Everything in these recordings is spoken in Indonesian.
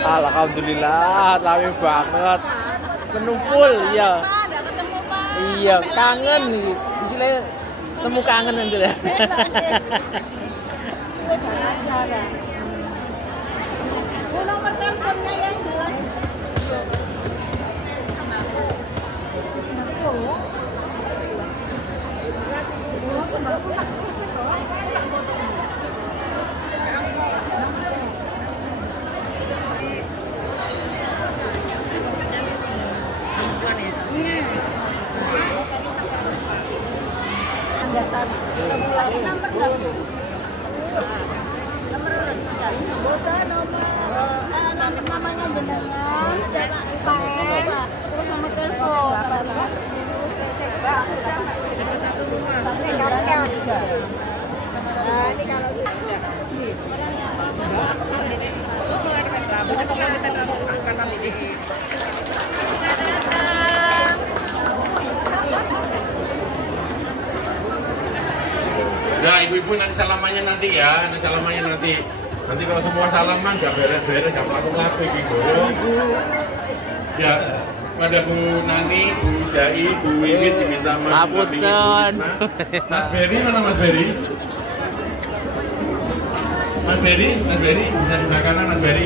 Alhamdulillah, rame banget. Penuh full, iya. Iya, kangen nih. Istilahnya temu kangen nanti deh. Nomor teleponnya yang jelas. Namanya jenengan, terus nomor telepon. Nah, ini kalau sudah. Nah, ibu-ibu nanti salamannya nanti ya, nanti kalau semua salaman gak beres-beres, gak melaku-melaku ibu. Ya, pada Bu Nani, Bu Jai, Bu Wiwit diminta Ngapunten. Mas Beri mana Mas Beri? Mas Beri, bisa sebelah kanan Mas Beri.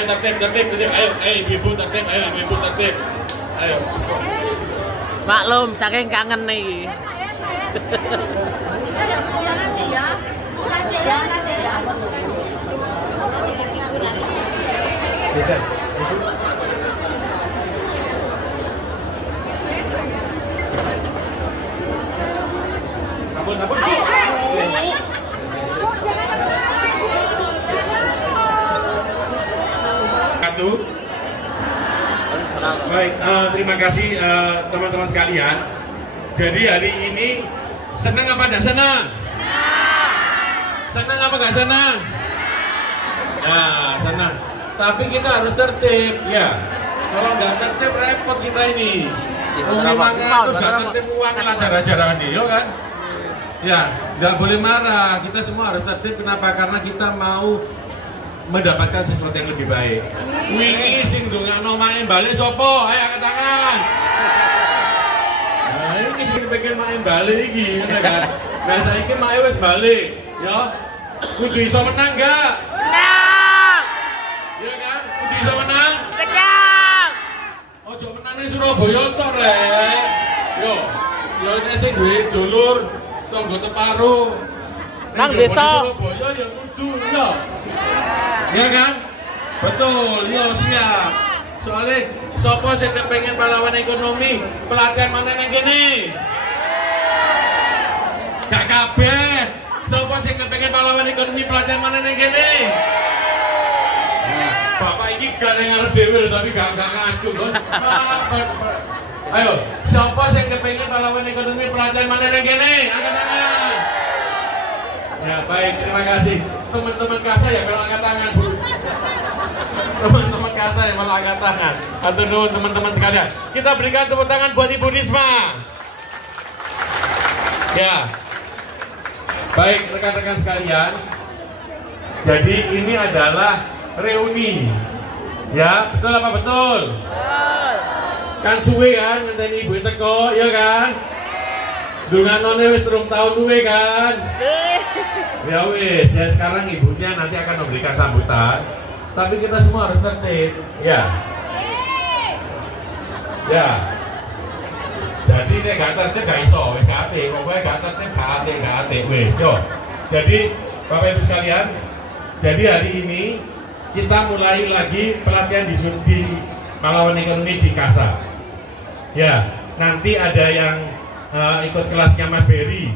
Ayo tertib, ayo ibu tertib, ayo. Maklum, saking kangen nih. Baik, terima kasih teman-teman sekalian. Jadi hari ini senang apa tidak senang? Senang apa nggak senang? Nah, senang. Tapi kita harus tertib, ya. Kalau nggak tertib repot kita ini. 500 nggak tertib uang lah jarah-jarah nih, yo kan? Ya, nggak boleh marah. Kita semua harus tertib. Kenapa? Karena kita mau mendapatkan sesuatu yang lebih baik. Wingi sing dongakno main balik sopo? Ayo angkat tangan. Nah, ini pengen main balik iki, kan? Nah, saiki main wis balik, ya. Kudu iso menang enggak? Menang. Iya kan? Kudu iso menang? Menang. Ojo menane Surabaya tok, Rek. Yo, yo nek sing duwe dulur tonggo teparo. Nang desa. Surabaya ya kudu, ya. Iya kan? Betul, yo siap. Soalnya sopo sing kepengen pahlawan ekonomi, pelatihan mana nang kene? Gak kabeh. Sopo sing kepengen pahlawan ekonomi, pelatihan mana nang kene? Nah, Bapak ini gak dengar dhewe tapi gak ngaku kan. Ayo, sopo sing kepengen pahlawan ekonomi, pelatihan mana nang kene? Angkat tangan. Ya baik, terima kasih. Teman-teman kasa ya kalau angkat tangan, Bu. Teman-teman kasa yang malah angkat tangan. Atau dulu teman-teman sekalian. Kita berikan tepuk tangan buat Ibu Risma. Ya, Baik rekan-rekan sekalian, jadi ini adalah reuni, ya betul apa betul? Kan suwe kan, nanti ibu teko, ya kan? Dunganone wis 3 tahun suwe kan? Ya wis, ya sekarang ibunya nanti akan memberikan sambutan, tapi kita semua harus tertib, ya. Ya. Jadi nek gak tertib gak iso, wis gak ate, pokoknya gak tertib gak ate, wis yo. Jadi Bapak Ibu sekalian, jadi hari ini kita mulai lagi pelatihan di pahlawan ekonomi di Kasa. Ya, nanti ada yang ikut kelasnya Mas Beri.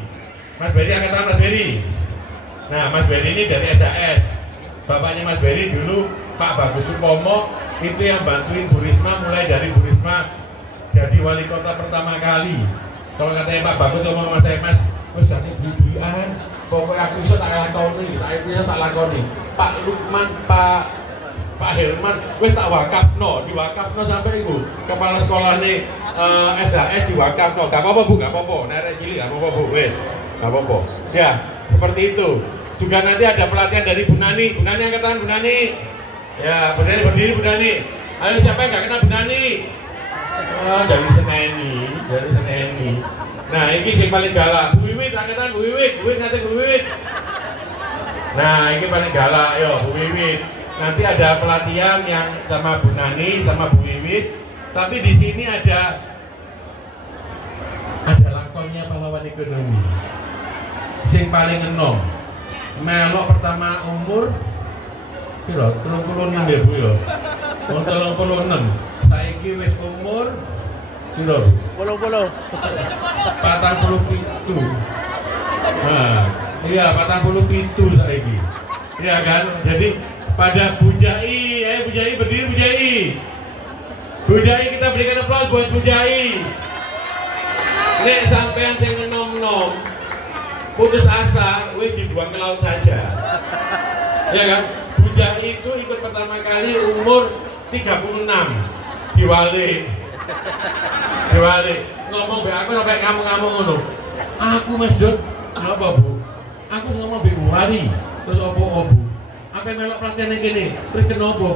Mas Beri angkatan Mas Beri. Nah, Mas Beri ini dari SAS. Bapaknya Mas Beri dulu Pak Bagus Supomo itu yang bantuin Bu Risma mulai dari Bu Risma jadi wali kota pertama kali. Kalau katanya Pak Bagus ngomong sama saya, Mas, wis gak bibian, pokoknya aku bisa tak lakoni. Pak Lukman, Pak Herman, wis tak wakafno, diwakafno sampai ibu kepala sekolah nih SAS diwakafno. Gak apa-apa Bu, gak apa-apa. Nek cilik gak apa-apa Bu, wis, gak apa-apa. Ya, seperti itu. Juga nanti ada pelatihan dari Bu Nani. Bu Nani angkatan Bu Nani. Ya, Bu Nani berdiri Bu Nani. Ayo siapa yang gak kenal Bu Nani? Dari Seneni. Nah, ini yang paling galak. Bu Wiwit, angkatan Bu Wiwit nanti Bu Wiwit. Nah, ini paling galak, yo Bu Wiwit. Nanti ada pelatihan yang sama Bu Nani, sama Bu Wiwit. Tapi di sini ada lakonnya pahlawan ekonomi. Sing paling enom. Melok pertama umur piro? 36 ya Bu ya. 36. Saiki wis umur piro? 40. 47. Nah, iya 47 saiki. Iya kan? Jadi pada Bujai, Bujai berdiri Bujai. Bujai kita berikan aplaus buat Bujai. Nek sampean sing enom-enom putus asa, wis dibuang ke laut saja. Ya kan? Bujai itu ikut pertama kali umur 36. Diwali ngomong be aku sampai ngamuk-ngamuk ngono. Aku Mas Dot, kenapa Bu? Aku ngomong be Wali. Terus opo Bu? Apa melok pelatihan kene? Terus kenapa Bu?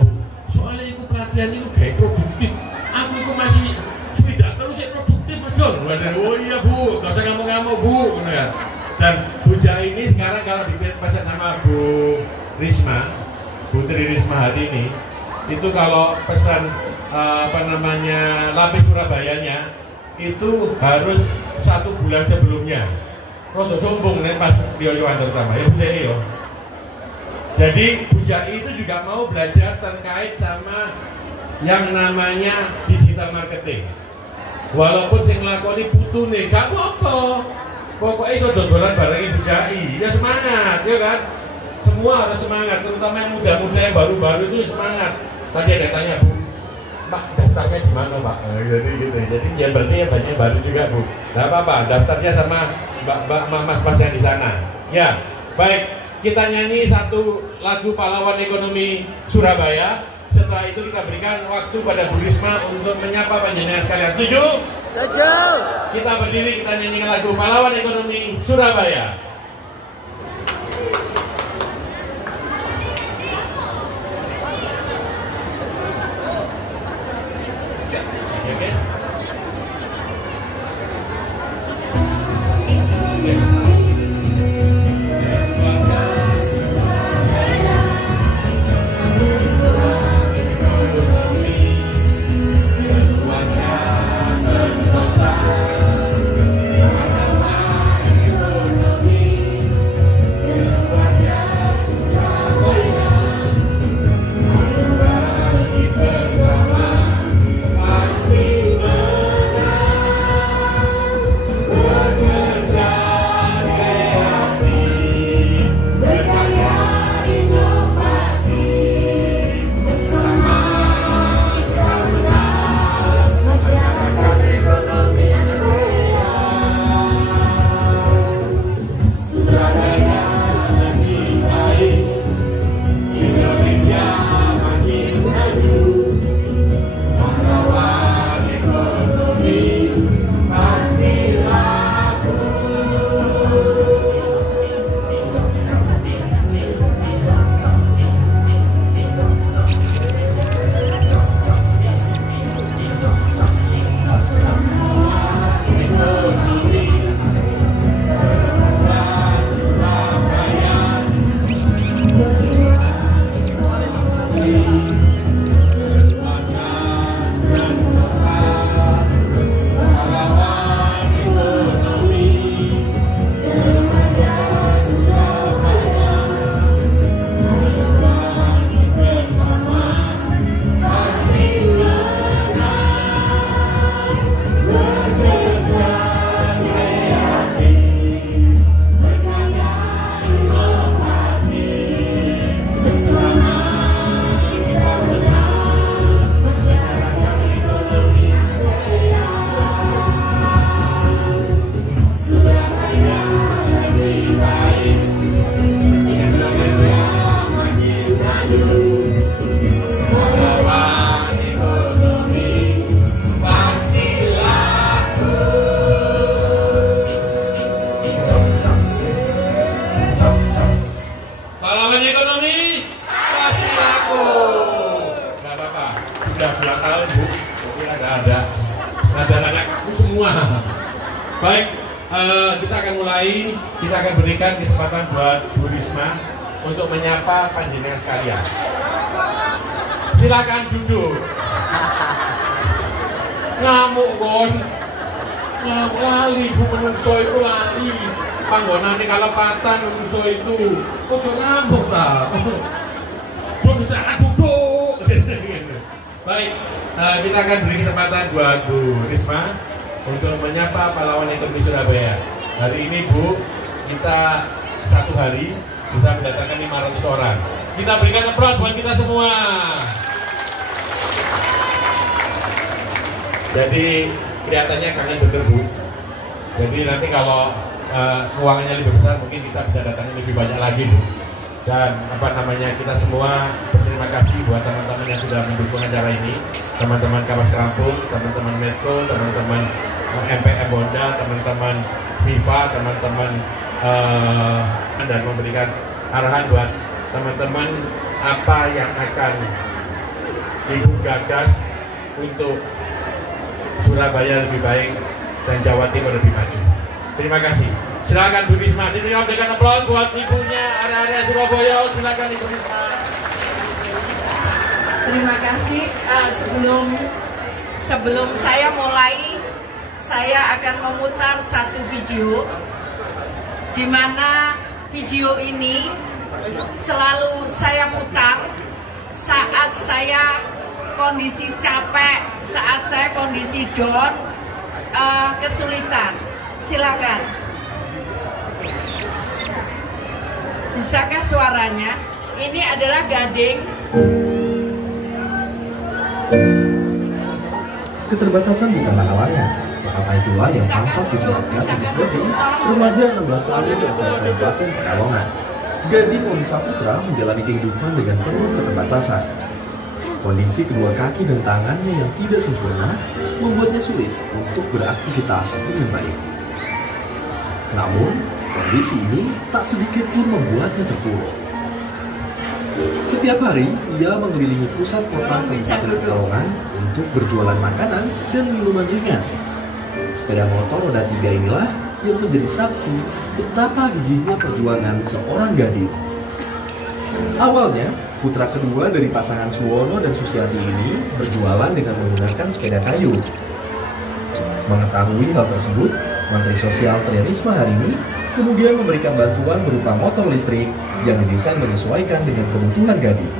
Soalnya iku pelatihan iku gawe produktif. Aku iku masih sudah terus produktif Mas Dot. Oh iya Bu, gak usah ngamuk-ngamuk Bu, ngono ya. Dan Bujai ini sekarang kalau dipasang sama Bu Risma, Putri Risma hari ini, itu kalau pesan lapis Surabayanya itu harus 1 bulan sebelumnya. Rodo sombong nih pas Yoyoan terutama ya Bujai yo. Jadi Bujai itu juga mau belajar terkait sama yang namanya digital marketing. Walaupun sing nglakoni putu nih gak apa-apa. Pokoknya itu dodolan bareng Bujai. Ya semangat ya kan. Semua harus semangat, terutama yang muda-muda yang baru-baru itu semangat. Tadi ada yang tanya Bu, Pak daftarnya di mana Pak? Jadi gitu. Jadi yang berarti yang banyak baru juga Bu. Nggak apa-apa, daftarnya sama mas-mas yang di sana. Ya, baik. Kita nyanyi satu lagu pahlawan ekonomi Surabaya. Setelah itu kita berikan waktu pada Bu Risma untuk menyapa panjenengan sekalian. Setuju? Setuju. Kita berdiri, kita nyanyikan lagu pahlawan ekonomi Surabaya. Ekonomi ada anak aku semua. Baik, kita akan mulai. Kita akan berikan kesempatan buat Bu Risma untuk menyapa panjenengan sekalian. Silakan duduk. Ngamuk kon. Ngamuk lali Bu menungso itu lali. Panggonane kalepatan menungso itu. Kok ngamuk ta? Belum bisa duduk. Baik, kita akan beri kesempatan buat Bu Risma untuk menyapa pahlawan ekonomi Surabaya. Hari ini Bu, kita satu hari bisa mendatangkan 500 orang. Kita berikan aplaus buat kita semua. Jadi kelihatannya kangen bener Bu. Jadi nanti kalau ruangannya lebih besar mungkin kita bisa datangin lebih banyak lagi Bu. Dan kita semua berterima kasih buat teman-teman yang sudah mendukung acara ini, teman-teman Kapas Kampung, teman-teman Metro, teman-teman MPM Bonda, teman-teman FIFA, teman-teman dan memberikan arahan buat teman-teman apa yang akan Ibu gagas untuk Surabaya lebih baik dan Jawa Timur lebih maju. Terima kasih. Silakan Bu Risma, diberikan aplaus buat ibunya area-area Surabaya. Silakan Ibu Risma. Terima kasih. Sebelum saya mulai, saya akan memutar satu video, di mana video ini selalu saya putar saat saya kondisi capek, saat saya kondisi down, kesulitan. Silakan. Bisakah suaranya? Ini adalah Gading. Keterbatasan bukanlah halangan. Maka itulah yang pantas disebutkan untuk Gading, remaja 16 tahun yang sedang Kabupaten Pekalongan. Gading Onisa Putra menjalani kehidupan dengan penuh keterbatasan. Kondisi kedua kaki dan tangannya yang tidak sempurna membuatnya sulit untuk beraktivitas dengan baik. Namun, kondisi ini tak sedikit pun membuatnya terpuruk. Setiap hari, ia mengelilingi pusat kota Kabupaten Pekalongan untuk berjualan makanan dan minuman ringan. Sepeda motor roda 3 inilah yang menjadi saksi betapa gigihnya perjuangan seorang gadis. Awalnya, putra kedua dari pasangan Suwono dan Susiati ini berjualan dengan menggunakan sepeda kayu. Mengetahui hal tersebut, Menteri Sosial Tri Risma hari ini kemudian memberikan bantuan berupa motor listrik yang didesain menyesuaikan dengan kebutuhan Gading.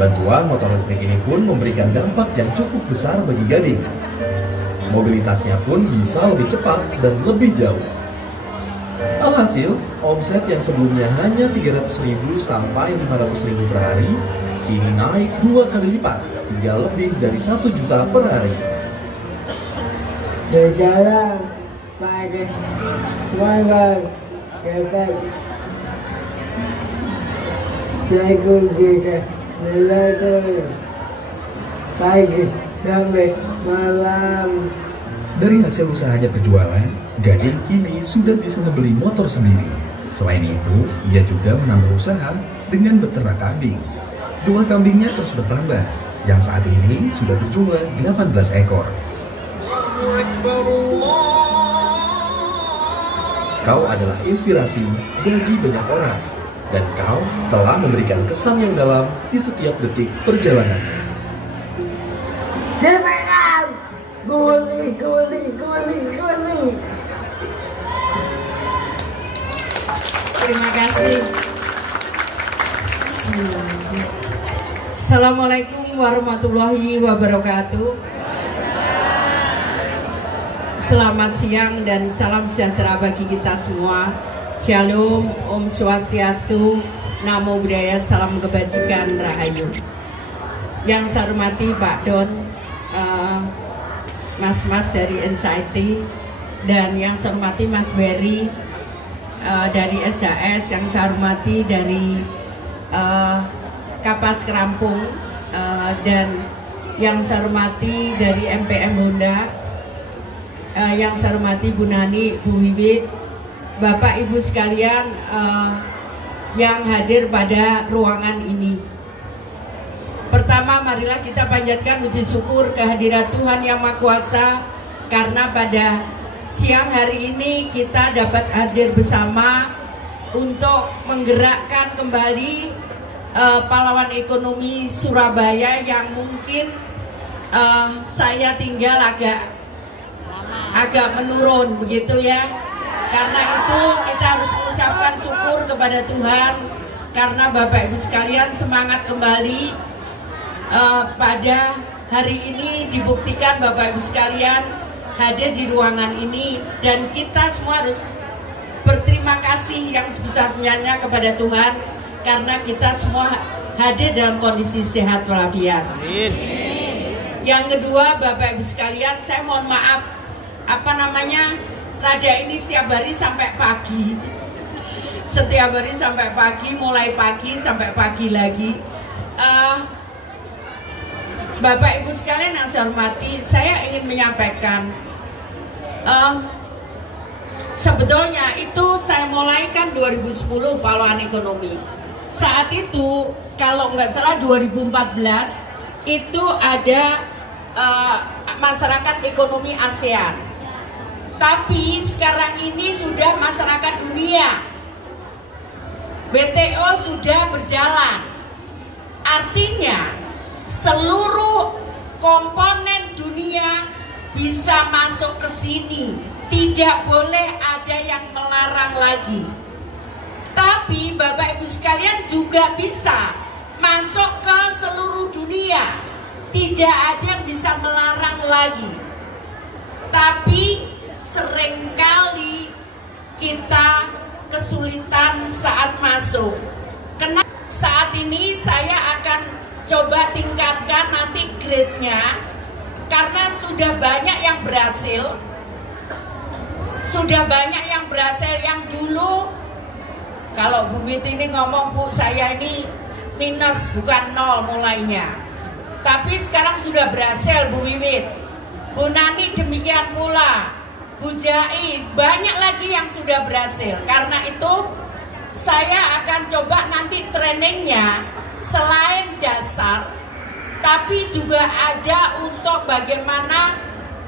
Bantuan motor listrik ini pun memberikan dampak yang cukup besar bagi Gading. Mobilitasnya pun bisa lebih cepat dan lebih jauh. Alhasil, omset yang sebelumnya hanya 300.000 sampai 500.000 per hari, kini naik 2 kali lipat hingga lebih dari 1 juta per hari. Berjalan pakai semangat ketat, jago juga belajar pagi sampai malam. Dari hasil usahanya berjualan, Gading kini sudah bisa membeli motor sendiri. Selain itu, ia juga menambah usaha dengan beternak kambing. Jumlah kambingnya terus bertambah, yang saat ini sudah berjumlah 18 ekor. Kau adalah inspirasi bagi banyak orang, dan kau telah memberikan kesan yang dalam di setiap detik perjalanan. Semangat! Guli. Terima kasih. Assalamualaikum warahmatullahi wabarakatuh. Selamat siang dan salam sejahtera bagi kita semua. Shalom, Om Swastiastu, Namo Buddhaya, salam kebajikan, Rahayu. Yang saya hormati Pak Don, Mas-mas dari Insighty, dan yang saya hormati Mas Berry dari SHS, yang saya hormati dari Kapas Kerampung, dan yang saya hormati dari MPM Bonda, yang saya hormati Bu Nani, Bu Wiwit, Bapak Ibu sekalian yang hadir pada ruangan ini. Pertama, marilah kita panjatkan puji syukur kehadirat Tuhan Yang Maha Kuasa, karena pada siang hari ini kita dapat hadir bersama untuk menggerakkan kembali pahlawan ekonomi Surabaya yang mungkin saya tinggal agak menurun begitu ya. Karena itu kita harus mengucapkan syukur kepada Tuhan, karena Bapak Ibu sekalian semangat kembali. Pada hari ini dibuktikan Bapak Ibu sekalian hadir di ruangan ini, dan kita semua harus berterima kasih yang sebesar-besarnya kepada Tuhan karena kita semua hadir dalam kondisi sehat walafiat. Amin. Yang kedua, Bapak Ibu sekalian, saya mohon maaf, raja ini setiap hari sampai pagi. Setiap hari sampai pagi, mulai pagi sampai pagi lagi. Bapak Ibu sekalian yang saya hormati, saya ingin menyampaikan, sebetulnya itu saya mulai kan 2010 pahlawan ekonomi. Saat itu kalau nggak salah 2014 itu ada masyarakat ekonomi ASEAN. Tapi sekarang ini sudah masyarakat dunia. WTO sudah berjalan. Artinya seluruh komponen dunia bisa masuk ke sini. Tidak boleh ada yang melarang lagi. Tapi Bapak Ibu sekalian juga bisa masuk ke seluruh dunia. Tidak ada yang bisa melarang lagi. Tapi seringkali kita kesulitan saat masuk. Karena saat ini saya akan coba tingkatkan nanti grade-nya, karena sudah banyak yang berhasil. Sudah banyak yang berhasil. Yang dulu kalau Bu Wit ini ngomong, Bu, saya ini minus bukan nol mulainya. Tapi sekarang sudah berhasil Bu Wiwit. Bu Nani demikian pula. Bu Jai, banyak lagi yang sudah berhasil. Karena itu saya akan coba nanti trainingnya selain dasar, tapi juga ada untuk bagaimana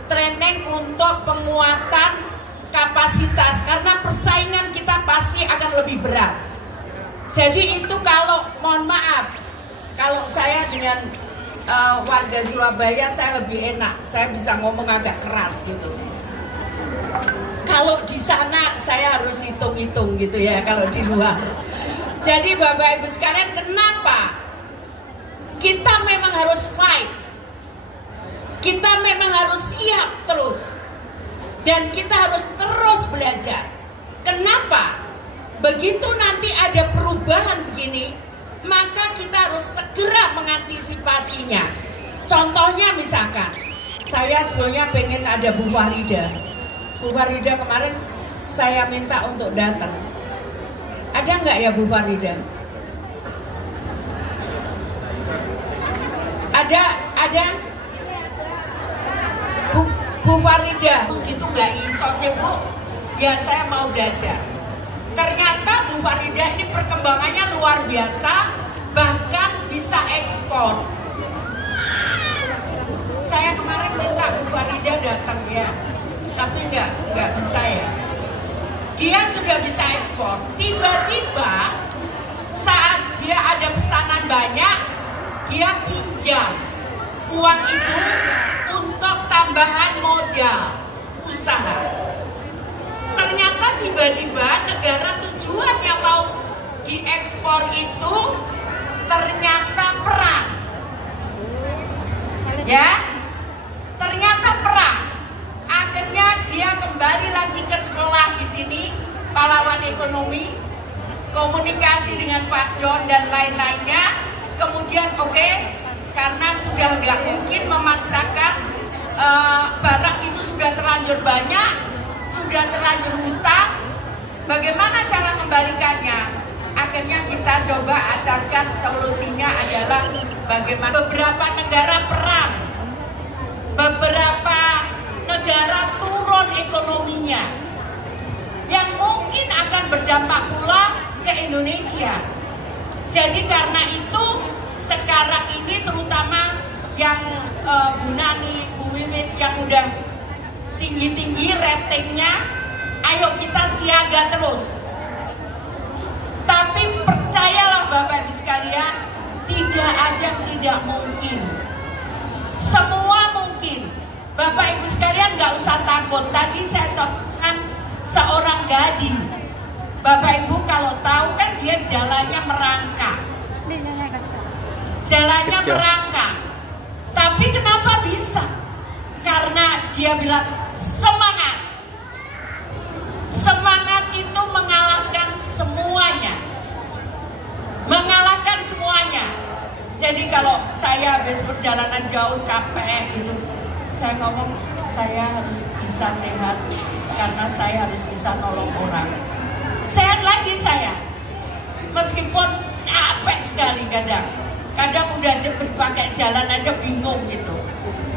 training untuk penguatan kapasitas, karena persaingan kita pasti akan lebih berat. Jadi itu kalau, mohon maaf, kalau saya dengan warga Surabaya saya lebih enak, saya bisa ngomong agak keras gitu. Kalau di sana saya harus hitung-hitung gitu ya, kalau di luar. Jadi Bapak Ibu sekalian, kenapa kita memang harus fight? Kita memang harus siap terus. Dan kita harus terus belajar. Kenapa? Begitu nanti ada perubahan begini, maka kita harus segera mengantisipasinya. Contohnya misalkan, saya sebenarnya pengen ada Bu Farida. Bu Farida kemarin saya minta untuk datang. Ada nggak ya Bu Farida? Ada. Bu Farida, itu nggak isonya Bu? Ya saya mau belajar. Ternyata Bu Farida ini perkembangannya luar biasa, bahkan bisa ekspor. Saya kemarin minta Bu Farida datang ya, tapi nggak bisa ya. Dia sudah bisa ekspor. Tiba-tiba saat dia ada pesanan banyak, dia pinjam uang itu untuk tambahan modal usaha. Ternyata tiba-tiba negara tujuan yang mau diekspor itu ternyata perang. Ya, ternyata perang. Akhirnya dia kembali lagi ke sekolah di sini, pahlawan ekonomi, komunikasi dengan Pak John dan lain-lainnya. Kemudian oke, karena sudah nggak mungkin memaksakan, barang itu sudah terlanjur banyak, sudah terlanjur hutang. Bagaimana cara kembalikannya? Akhirnya kita coba ajarkan solusinya adalah bagaimana beberapa negara perang, beberapa negara turun ekonominya, yang mungkin akan berdampak pula ke Indonesia. Jadi karena itu sekarang ini terutama yang Bu Nani, Bu Wiwit yang udah tinggi-tinggi ratingnya, ayo kita siaga terus. Tapi percayalah Bapak Ibu sekalian, tidak ada yang tidak mungkin. Semua mungkin. Bapak Ibu sekalian nggak usah takut. Tadi saya contohkan seorang gading. Bapak Ibu kalau tahu kan dia jalannya merangkak. Jalannya merangkak. Tapi kenapa bisa? Karena dia bilang semangat. Semangat itu mengalahkan semuanya. Mengalahkan semuanya. Jadi kalau saya habis perjalanan jauh capek gitu, saya ngomong saya harus bisa sehat karena saya harus bisa nolong orang. Sehat lagi saya. Meskipun capek sekali kadang udah cepet pakai jalan aja bingung gitu.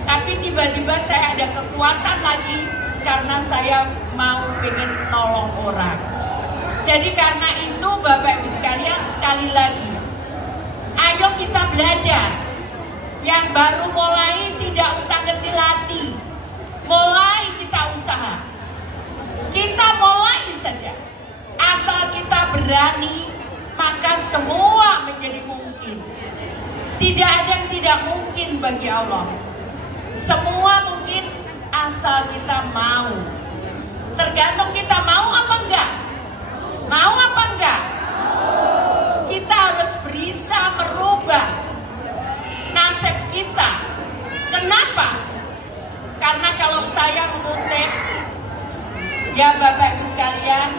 Tapi tiba-tiba saya ada kekuatan lagi karena saya mau pengen nolong orang. Jadi karena itu Bapak Ibu sekalian, sekali lagi, ayo kita belajar. Yang baru mulai tidak usah kecil hati. Mulai kita usaha. Kita mulai saja. Asal kita berani, maka semua menjadi mungkin. Tidak ada yang tidak mungkin bagi Allah. Semua mungkin asal kita mau. Tergantung kita mau apa enggak. Mau apa enggak? Kita harus bisa merubah nasib kita. Kenapa? Karena kalau saya mengutip, ya Bapak Ibu sekalian,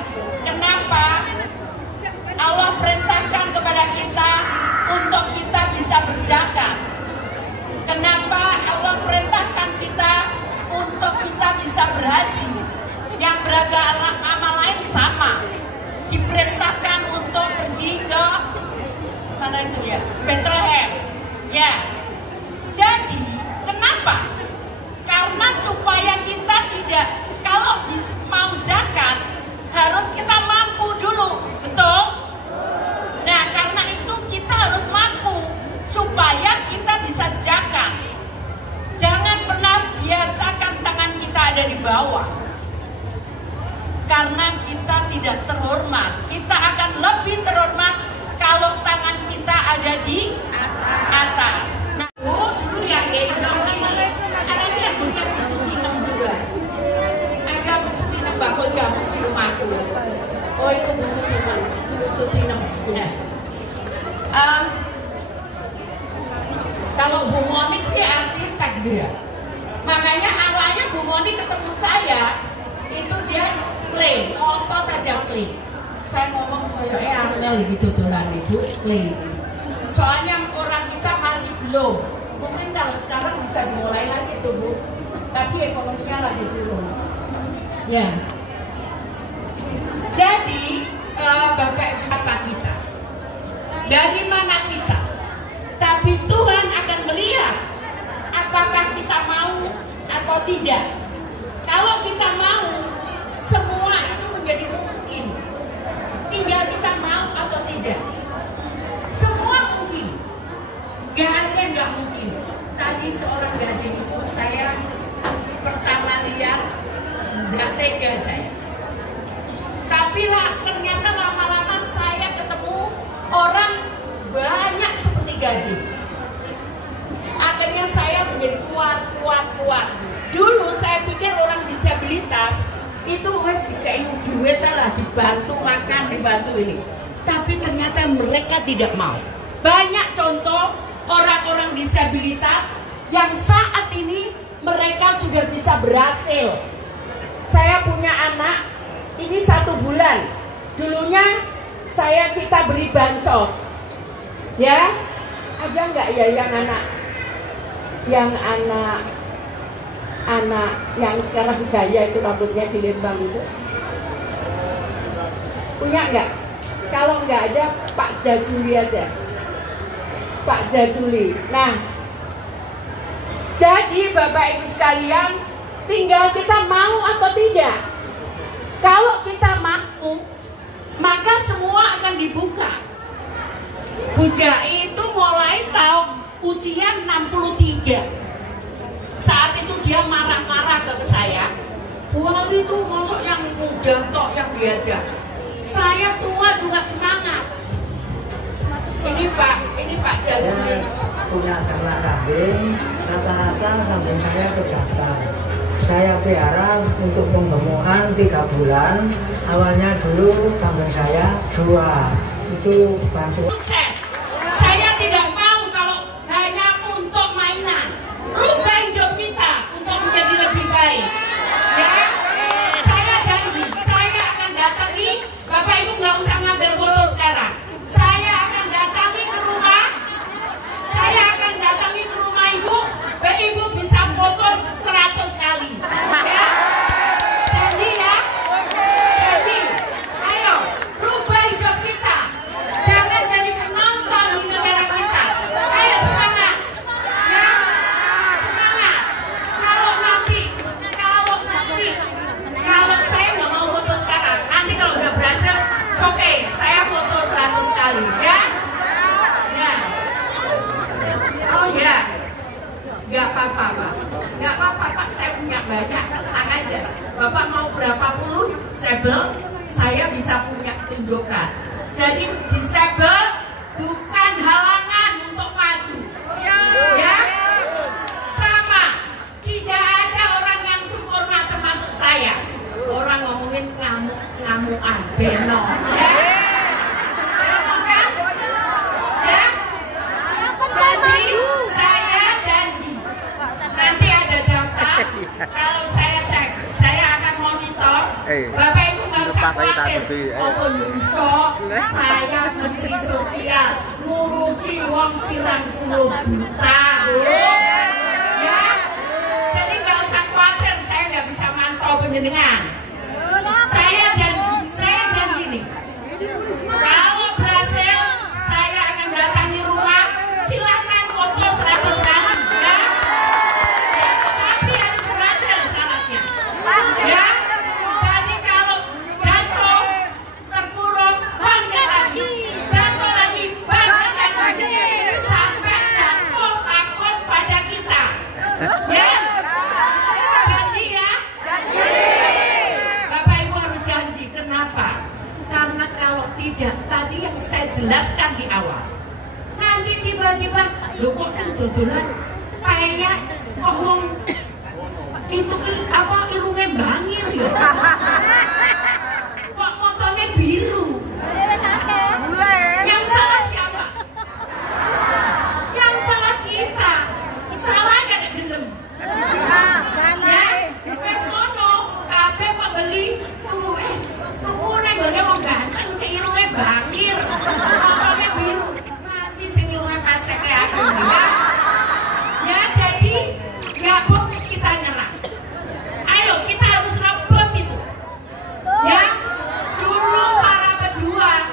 kenapa Allah perintahkan kepada kita untuk kita bisa berzakat? Kenapa Allah perintahkan kita untuk kita bisa berhaji? Yang beragama lain sama, diperintahkan untuk pergi ke mana itu ya, Bethlehem. Ya, jadi kenapa? Karena supaya kita tidak, kalau mau zakat harus kita mampu dulu, betul? Nah, karena itu kita harus mampu supaya kita bisa zakat. Jangan pernah biasakan tangan kita ada di bawah. Karena kita tidak terhormat. Kita akan lebih terhormat kalau tangan kita ada di atas. Nah, dulu yang gendong ini ada yang punya busutinem juga. Ada busutinem bakul jamu di rumahku. Oh, itu busutinem. Ya. Kalau Bu Moni sih arsitek dia. Makanya awalnya Bu Moni ketemu saya, itu dia clay, otot aja clay. Saya ngomong saya angel gitu dolan itu clay. Soalnya orang kita masih belum. Mungkin kalau sekarang bisa dimulai lagi tuh Bu. Tapi ekonominya lagi turun. Ya. Jadi Bapak kata kita, dari mana kita? Tapi Tuhan akan melihat apakah kita mau atau tidak. Kalau kita mau, semua itu menjadi mungkin. Tinggal kita mau atau tidak. Semua mungkin. Gak ada yang gak mungkin. Tadi seorang gadis itu saya pertama lihat, gak tega saya. Tapi lah ternyata lama-lama saya ketemu orang banyak seperti gadis. Akhirnya saya menjadi kuat. Dulu saya pikir orang disabilitas itu masih kayak duit lah, dibantu makan, dibantu ini. Tapi ternyata mereka tidak mau. Banyak contoh orang-orang disabilitas yang saat ini mereka sudah bisa berhasil. Saya punya anak, ini 1 bulan. Dulunya kita beri bansos. Ya, ada nggak ya yang anak yang sekarang gaya itu rambutnya di Lembang itu? Punya nggak? Kalau nggak ada, Pak Jazuli aja. Pak Jazuli. Nah, jadi Bapak Ibu sekalian, tinggal kita mau atau tidak. Kalau kita mampu, maka semua akan dibuka. Bu Jai itu mulai tahun usia 63. Saat itu dia marah-marah ke saya. Bu Ali itu masuk yang muda tok yang diajak. Saya tua juga semangat. Ini Pak Jasmine punya ternak kambing, rata-rata kambing saya kejantan. Saya pelihara untuk penggemukan 3 bulan. Awalnya dulu kambing saya 2. Itu bantu. sukses. Saya tidak mau kalau hanya untuk mainan. Rubah hidup kita untuk menjadi lebih baik. Ya, saya janji, saya akan datangi. Bapak Ibu nggak usah ngambil foto sekarang. Saya akan datangi ke rumah. Saya akan datangi ke rumah Ibu. Bapak Ibu bisa foto 100 kali. Ya, jadi ya. Jadi, ayo rubah hidup kita. Jangan jadi penonton di negara kita. Ayo semangat. Ya, semangat. Kalau saya nggak mau foto sekarang. Nanti kalau udah berhasil, oke, saya foto 100 kali. Ya. Ya. Oh ya. Nggak apa-apa, Pak. Nggak apa-apa, Pak. Saya punya banyak, tenang aja. Bapak mau berapa puluh disabel, saya bisa punya tunjukkan. Jadi disabel bukan halangan untuk maju. Ya, sama. Tidak ada orang yang sempurna termasuk saya. Orang ngomongin ngamuk-ngamukan, beno. Ya. Beno kan? Ya. Jadi saya janji nanti ada daftar. Kalau saya cek, saya akan monitor. Bapak Ibu nggak usah khawatir. Oh, saya menteri sosial ngurusi wong pirang puluh juta. Ya, jadi nggak usah khawatir. Saya nggak bisa mantau penjenengan. Saya janji nih. Kalau berhasil, saya akan datangi rumah. Silakan foto 100 kali. Ya. Tapi harus berhasil syaratnya. Ya. Jadi kalau jatuh, terpuruk, bangkit lagi. Jatuh lagi, bangkit lagi. Sampai jatuh takut pada kita. Ya. Janji ya. Bapak Ibu harus janji. Kenapa? Karena kalau tidak, tadi yang saya jelaskan di awal. Nanti tiba-tiba, lu kok dodolan kayak kok wong itu apa irungnya bangir ya? Kok motornya biru? Yang salah siapa? Yang salah kita. Salah gak ada gelem. Ya, wes ngono, kabeh pembeli tuku nang gone wong ganteng sing irunge bangir. Motornya biru. Mati sing irunge pasek ya. Ya, jadi nggak boleh kita nyerah. Ayo kita harus rebut itu. Ya, dulu para pejuang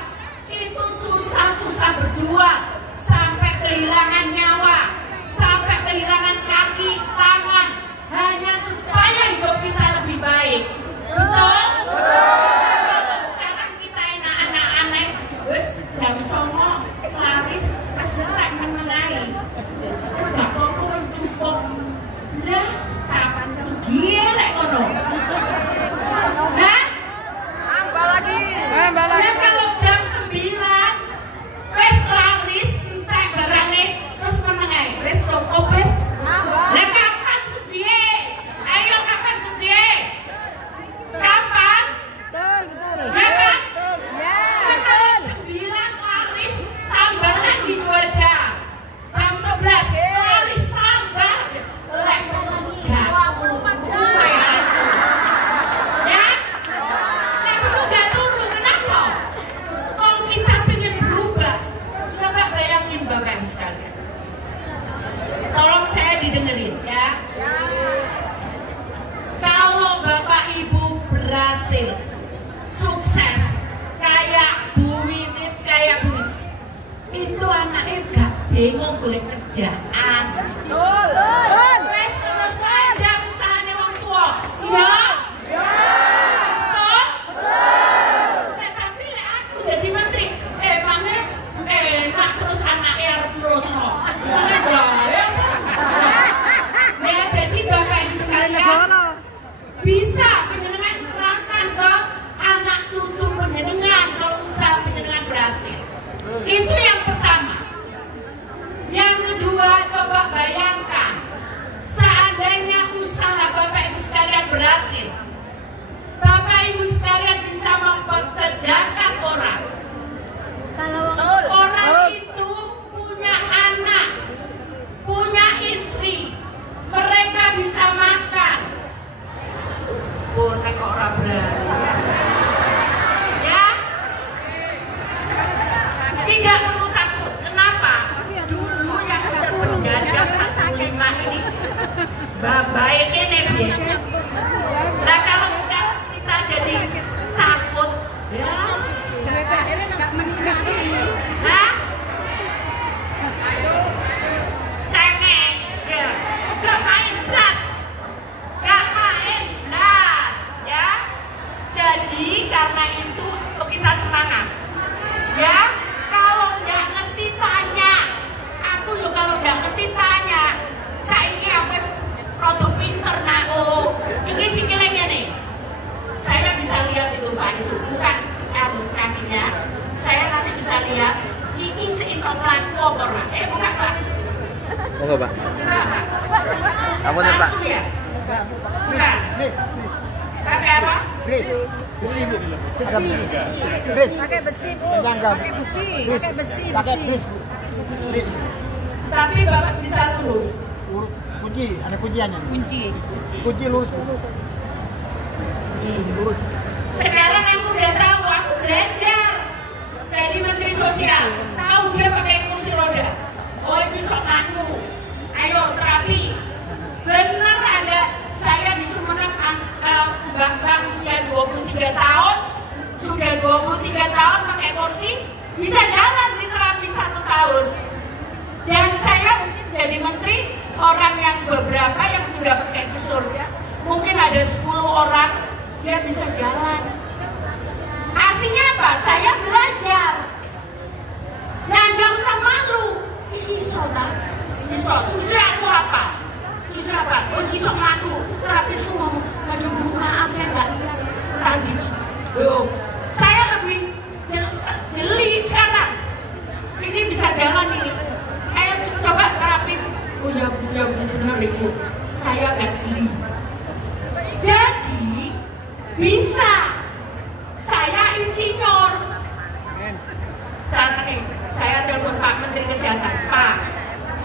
itu susah-susah berjuang sampai kehilangan nyawa, sampai kehilangan kaki, tangan, hanya supaya hidup kita lebih baik. Betul? Kalau sekarang kita enak-enak aneh, wes jam 09.00 laris pas tak menenai. Wes gak apa-apa, wes cukup. Lah, kapan sugiye lek ngono? Hah? Tambah lagi. Ya kalau jam 9 wes laris entek barangnya terus menengai. Wes cukup wes. Lah kapan sugiye? Ayo kapan sugiye? Kapan? Ya kan? Ya kalau 9 laris tambah lagi 2 jam. Jam 11 laris tambah. Lek ya? Nek perlu gak turun, kenapa? Kalau kita pengen berubah, coba bayangin Bapak Ibu sekalian. Tolong saya didengerin ya. Kalau Bapak Ibu berhasil, sukses, kayak Bu Winit, kayak Bu Winit, itu anaknya gak bingung golek kerjaan. Wes terus aja usahanya wong tua. Iya. Betul. Nah, tapi lek aku jadi menteri, emangnya enak Monggo, Pak. Kamu nih, Pak. Pakai apa? Besi, Bu. Pakai besi, Bu. Pakai besi. Pakai besi. Pakai besi. Tapi Bapak bisa lurus. Kunci, ada kunciannya. Kunci lurus. Lurus. Sekarang aku udah tahu, aku belajar jadi Menteri Sosial. Tahu dia pakai kursi roda. Oh ini sok ngaku. Ayo terapi. Benar ada saya di Sumeneb, Mbak usia 23 tahun, sudah 23 tahun pakai kursi, bisa jalan di terapi 1 tahun. Dan saya jadi menteri, orang yang beberapa yang sudah pakai kursi roda, mungkin ada 10 orang dia bisa jalan. Artinya apa? Saya belajar. Nah, nggak usah malu. Iso tak? Iso. Susah aku apa? Susah apa? Oh, iso ngaku. Tapi semua, aduh maaf saya nggak tadi. Saya lebih jeli sekarang. Ini bisa jalan ini. Ayo coba terapis. Oh ya, benar itu. Saya nggak jeli. Jadi bisa. Saya insinyur. Caranya, saya telepon Pak Menteri Kesehatan. Pak,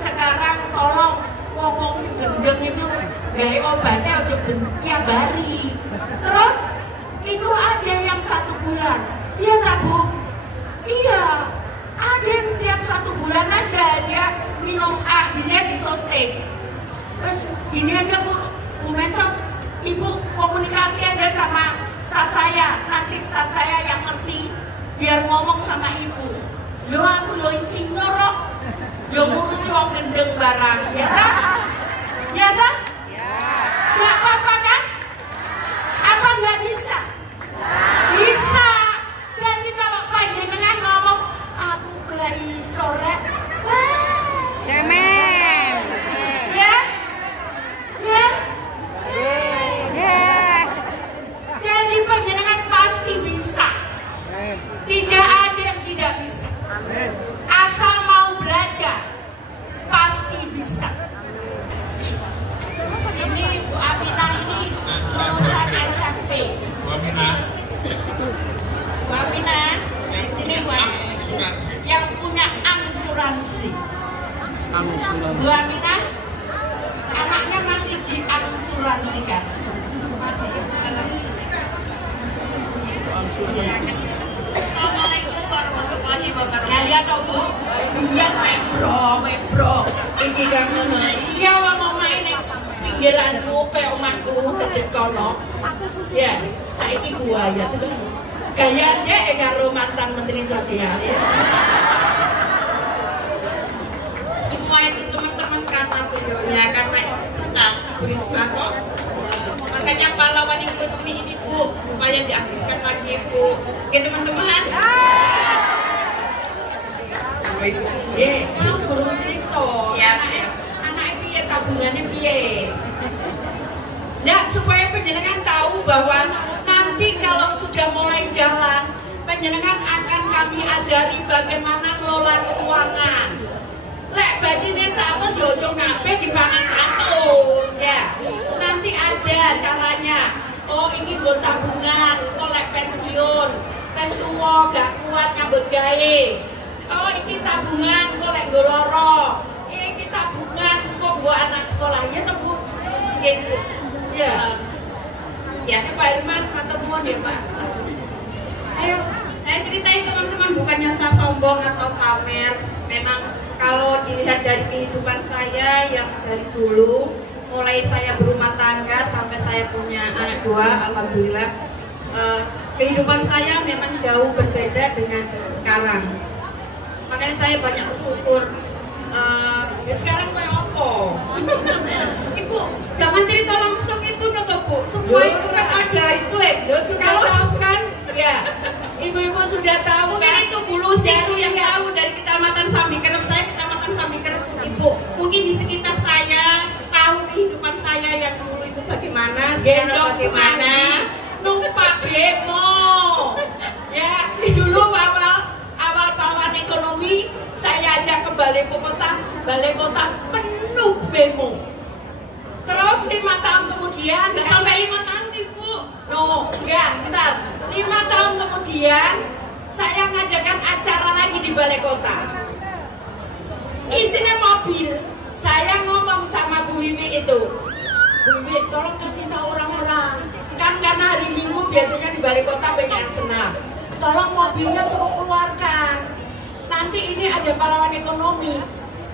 sekarang tolong ngomong si gendeng itu gaya obatnya aja bentia bari. Terus itu ada yang 1 bulan. Iya tak Bu? Iya. Ada yang tiap 1 bulan aja dia minum dia disuntik. Terus gini aja Bu Mensos, Ibu komunikasi aja sama staf saya, nanti staf saya yang ngerti biar ngomong sama Ibu. Yo aku yo insinyur kok. Yo ngurusi wong gendeng barang, ya kan? Ya kan? Ya. Enggak apa-apa kan? Apa nggak bisa? Bisa. Jadi kalau panjenengan ngomong aku gak iso rek. Cemen. Ya? Ya? Jadi panjenengan pasti bisa. Tidak ada yang tidak bisa. Asal mau belajar, pasti bisa. Ini Bu Aminah ini lulusan SMP. Bu Aminah. Bu Aminah, di sini Bu. Yang punya asuransi. Bu Aminah, anaknya masih diasuransikan. Assalamualaikum warahmatullahi wabarakatuh. Ya toh Bu, iya mebro. Iki kan iya mau main ning pinggiranku kayak omahku cedek kono. Ya, saiki gua ya. Gayane karo mantan Menteri Sosial ya. Semua itu teman-teman karena beliaunya karena kita beri sembako. Makanya pahlawan ekonomi ini Bu, supaya diaktifkan lagi Bu. Oke teman-teman. Mau guru cerita. Ya. Anak piye tabungannya piye. Ya supaya penjenengan tahu bahwa nanti kalau sudah mulai jalan, penjenengan akan kami ajari bagaimana kelola keuangan. Lek badine 100 yo ojo kabeh dipangan 100 ya. Nanti ada caranya. Oh ini buat tabungan, kok lek pensiun, tes tuwa gak kuat nyambut gawe. Oh ini tabungan, kok lek goloro. Ini tabungan kok buat anak sekolahnya tuh Bu. Gitu. Ya. Ya Pak Irman, ketemu ya Pak. Ayo, saya ceritain teman-teman bukannya saya sombong atau pamer. Memang kalau dilihat dari kehidupan saya yang dari dulu, mulai saya berumah tangga sampai saya punya anak 2, alhamdulillah kehidupan saya memang jauh berbeda dengan sekarang. Makanya saya banyak bersyukur. Ya sekarang kayak apa? Ibu, jangan cerita langsung itu kata Bu. Semua itu kan ada itu kalau tahu kan? Ya, ibu-ibu sudah tahu kan? Itu bulu itu yang tahu dari Kecamatan Sambiker. Saya Kecamatan Sambiker, Ibu. Mungkin di sekitar saya tahu kehidupan saya yang dulu itu bagaimana, sekarang bagaimana. Numpak bemo. Ya, dulu awal pahlawan ekonomi saya ajak ke balai kota penuh bemo. Terus 5 tahun kemudian, Nggak sampai 5 tahun Ibu. no, ya, bentar. 5 tahun kemudian saya ngadakan acara lagi di Balai Kota. Isinya mobil. Saya ngomong sama Bu Wiwi itu, Bu Wiwi tolong kasih tahu orang-orang. Kan karena hari Minggu biasanya di Balai Kota banyak yang senam. Tolong mobilnya suruh keluarkan. Nanti ini ada pahlawan ekonomi.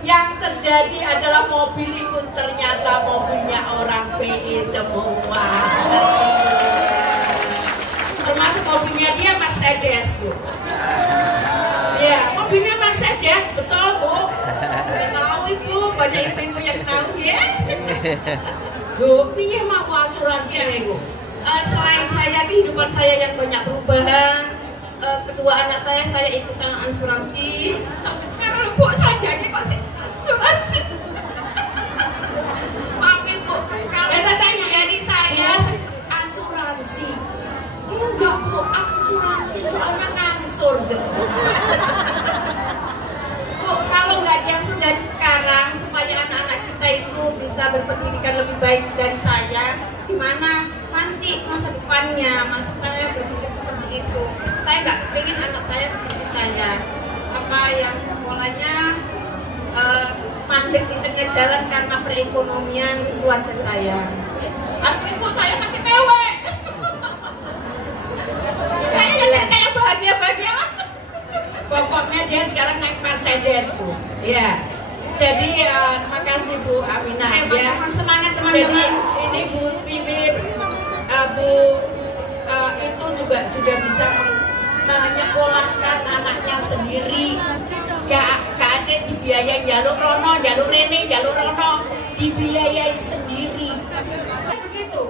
Yang terjadi adalah mobil itu ternyata mobilnya orang PE semua. Termasuk mobilnya dia Mercedes, Bu. Ya, mobilnya Mercedes, betul, Bu. Nggak tahu Ibu, banyak ibu-ibu yang tahu ya. Bu, piye mau asuransi Bu? Selain saya, kehidupan saya yang banyak perubahan, kedua anak saya ikutan asuransi. Sampai sekarang Bu, saya ini masih asuransi. Maaf Ibu, kalau tanya dari saya asuransi. Enggak Bu, asuransi soalnya ngangsur. Bu, kalau nggak yang sudah sekarang supaya anak-anak kita itu bisa berpendidikan lebih baik dari saya, gimana nanti masa depannya? Masa saya berpikir seperti itu. Saya nggak ingin anak saya seperti saya, apa yang sekolahnya mandek di tengah jalan karena perekonomian keluarga saya. Aduh Ibu, saya nanti pewek. Saya bahagia-bahagia. Pokoknya dia sekarang naik Mercedes Bu. Ya. Jadi terima kasih Bu Aminah ya. Semangat Jadi teman-teman. ini Bu Pipi, Bu itu juga sudah bisa menyekolahkan anaknya sendiri. Gak ada dibiayai jalur rono, jalur rene, jalur rono, dibiayai sendiri. Begitu.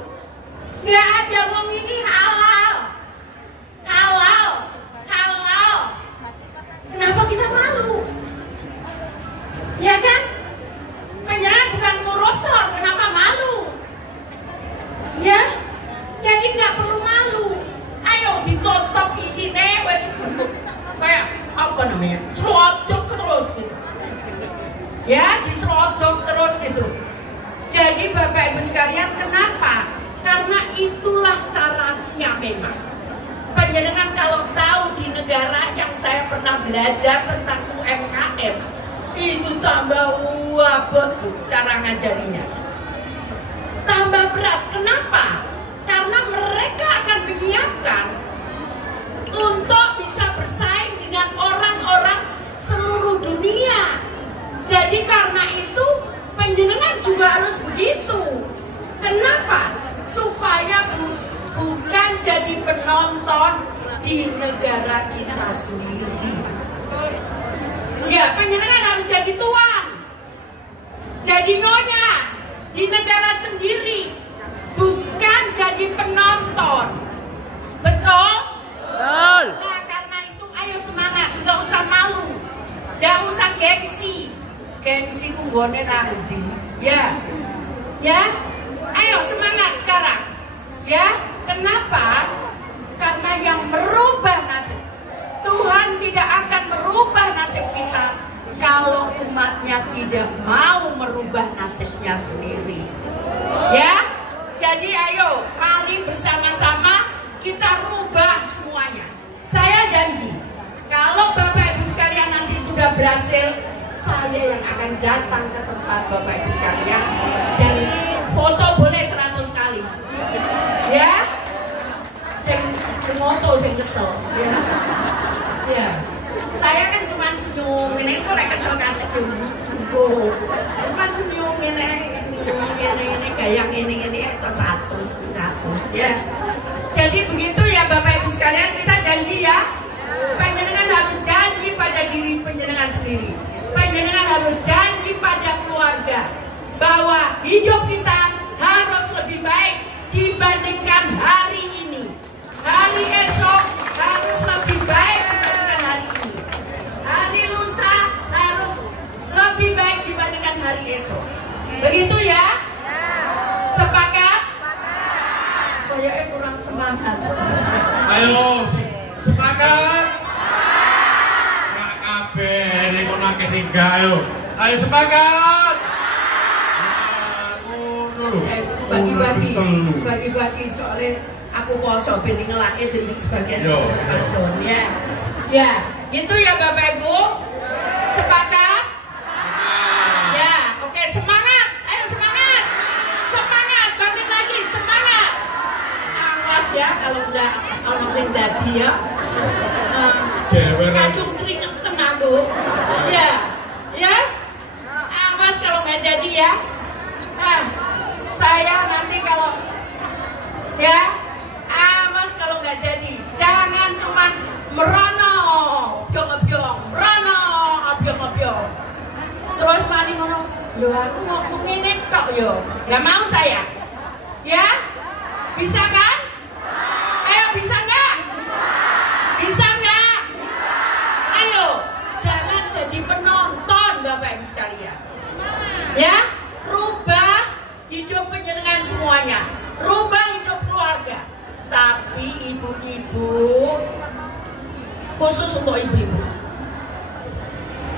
Gak ada ngomong ini halal. Halal. Halal. Kenapa kita malu? Ya kan? Penjelasan bukan koruptor, kenapa malu? Ya? Jadi nggak perlu malu. Ayo ditutup isinya, wes kayak apa namanya? Serodok terus gitu. Ya, diserodok terus gitu. Jadi Bapak Ibu sekalian, kenapa? Karena itulah caranya memang. Panjenengan kalau tahu di negara yang saya pernah belajar tentang UMKM, itu tambah wabot cara ngajarinya. Tambah berat. Kenapa? Karena mereka akan menyiapkan untuk bisa bersaing dengan orang-orang seluruh dunia. Jadi karena itu panjenengan juga harus begitu. Kenapa? Supaya bukan jadi penonton di negara kita sendiri. Ya, panjenengan harus jadi tuan, jadi nyonya di negara sendiri, bukan jadi penonton. Betul? Betul. Nah, karena itu ayo semangat, nggak usah malu, nggak usah gengsi. Gengsi ku nggone nanti. Ya, ya, ayo semangat sekarang. Ya, kenapa? Karena yang merubah nasib Tuhan tidak akan merubah nasib kita kalau umatnya tidak mau merubah nasibnya sendiri. Ya, jadi ayo mari bersama-sama kita rubah semuanya. Saya janji, kalau Bapak Ibu sekalian nanti sudah berhasil, saya yang akan datang ke tempat Bapak Ibu sekalian dan foto boleh 100 kali. Ya, sing foto sing kesel. Ya. Ya, saya kan cuma senyum ini, kok lek kesel kate jumbo. Cuma senyum ini kayak ini itu 100 ya. Jadi begitu ya Bapak Ibu sekalian, kita janji ya. Panjenengan harus janji pada diri panjenengan sendiri. Panjenengan harus janji pada keluarga bahwa hidup kita harus lebih baik dibandingkan hari ini. Hari esok harus lebih baik dibandingkan hari ini. Hari lusa harus lebih baik dibandingkan hari esok. Begitu ya? Sepakat? Kayaknya kurang semangat. Ayo, sepakat. Gak kabeh, ini kok nakeh tinggal. Ayo sepakat. bagi-bagi soalnya aku poso ben ngelake dening sebagian pastor ya. Ya, gitu ya Bapak Ibu. Sepakat? Ya, oke, semangat. Ayo semangat. Semangat, bangkit lagi, semangat. Awas ya kalau udah ono sing dadi ya. Kadung keringetan aku. Ya. Ya. Awas kalau nggak jadi ya. Saya nanti kalau ya, awas kalau nggak jadi. Jangan cuman merono, byong-byong, merono, byong-byong. Terus mani ngono, lho aku ngomong ngene tok yo. Nggak mau saya. Ya? Bisa kan? Ayo bisa nggak? Bisa nggak? Ayo, jangan jadi penonton Bapak Ibu sekalian. Ya? Rubah hidup penjenengan semuanya. Rubah hidup keluarga. Tapi ibu-ibu, khusus untuk ibu-ibu,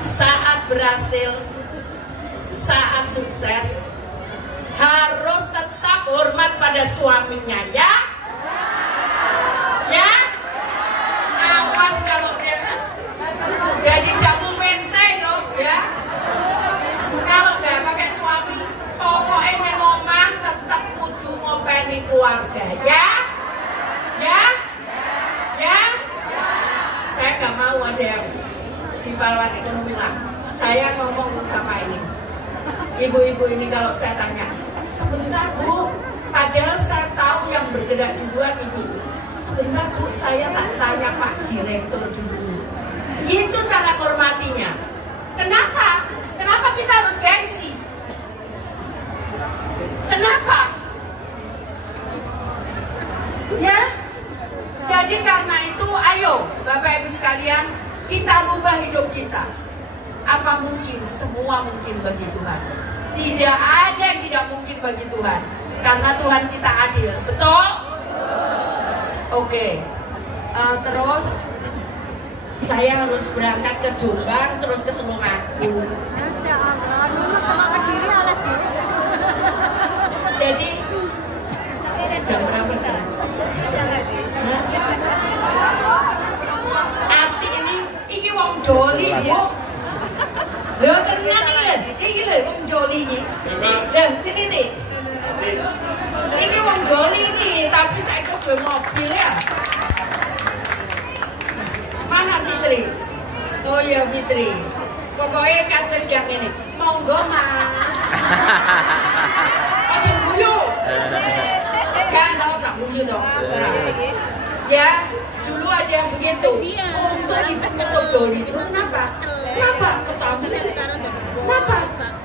saat berhasil, saat sukses, harus tetap hormat pada suaminya ya. Ya. Awas kalau dia jadi jamu mente yo ya. Kalau nggak pakai suami, pokoknya neng omah tetap kudu ngopeni keluarga ya. Ya. Ya. Saya nggak mau ada yang di pahlawan itu bilang saya ngomong sama ini ibu-ibu ini, kalau saya tanya sebentar Bu, padahal saya tahu yang bergerak duluan ibu-ibu, sebentar Bu, saya tak tanya Pak Direktur dulu. Itu cara hormatinya. Kenapa? Kenapa kita harus gengsi? Kenapa? Ya. Jadi karena itu ayo Bapak Ibu sekalian, kita rubah hidup kita. Apa mungkin? Semua mungkin bagi Tuhan. Tidak ada yang tidak mungkin bagi Tuhan. Karena Tuhan kita adil. Betul? Oke. Terus saya harus berangkat ke Jombang, terus ketemu aku. Jadi jam berapa sekarang? Arti ini wong doli ya. Lho tenan iki lho wong doli iki. Lho sini nih. Ini wong doli iki, tapi saya duwe mobil ya. Mana Fitri? Oh iya Fitri. Pokoknya kan wis gak ngene. Monggo Mas. Aja guyu. Kan tak guyu dong. Ya, dulu ada yang begitu. Untuk ibu ketuk doli itu kenapa? Kenapa? Ketamu. Kenapa?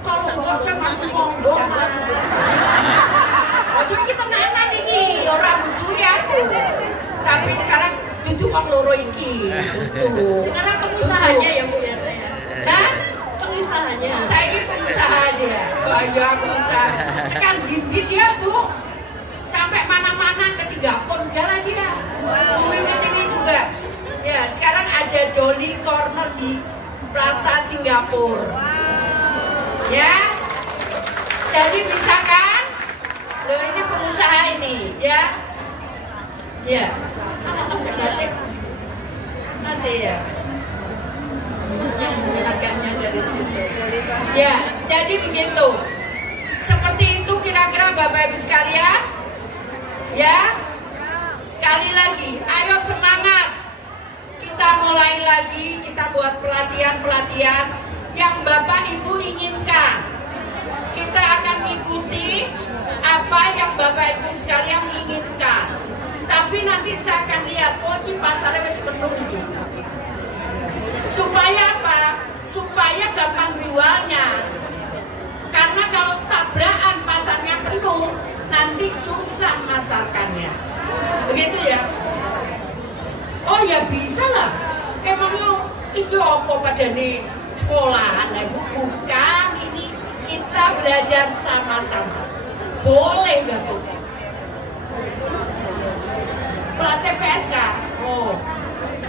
Kalau enggak saya masih monggo Mas. Maksudnya kita naik iki, orang mencuri aku. Tapi sekarang duduk wong loro iki. Duduk. Sekarang pengusahanya ya Bu ya saya. Hah? Pengusahanya. Saya ini pengusaha dia. Oh iya pengusaha. Kan gigi dia Bu. Sampai mana-mana ke Singapura segala dia. Wiwit ini juga. Ya sekarang ada Dolly Corner di Plaza Singapura. Ya. Jadi bisa kan? Loh ini pengusaha ini ya. Ya. Masih ya. Agaknya dari situ. Ya, jadi begitu. Seperti itu kira-kira Bapak Ibu sekalian. Ya. Sekali lagi, ayo semangat. Kita mulai lagi, kita buat pelatihan-pelatihan yang Bapak Ibu inginkan. Kita akan ikuti apa yang Bapak Ibu sekalian inginkan. Tapi nanti saya akan lihat, oh ini pasarnya masih penuh ini. Supaya apa? Supaya gampang jualnya. Karena kalau tabrakan pasarnya penuh, nanti susah masarkannya. Begitu ya? Oh ya bisa lah. Emangnya itu apa pada nih sekolahan? Bukan, ini kita belajar sama-sama. Boleh gak tuh? Pelatih PSK. Oh,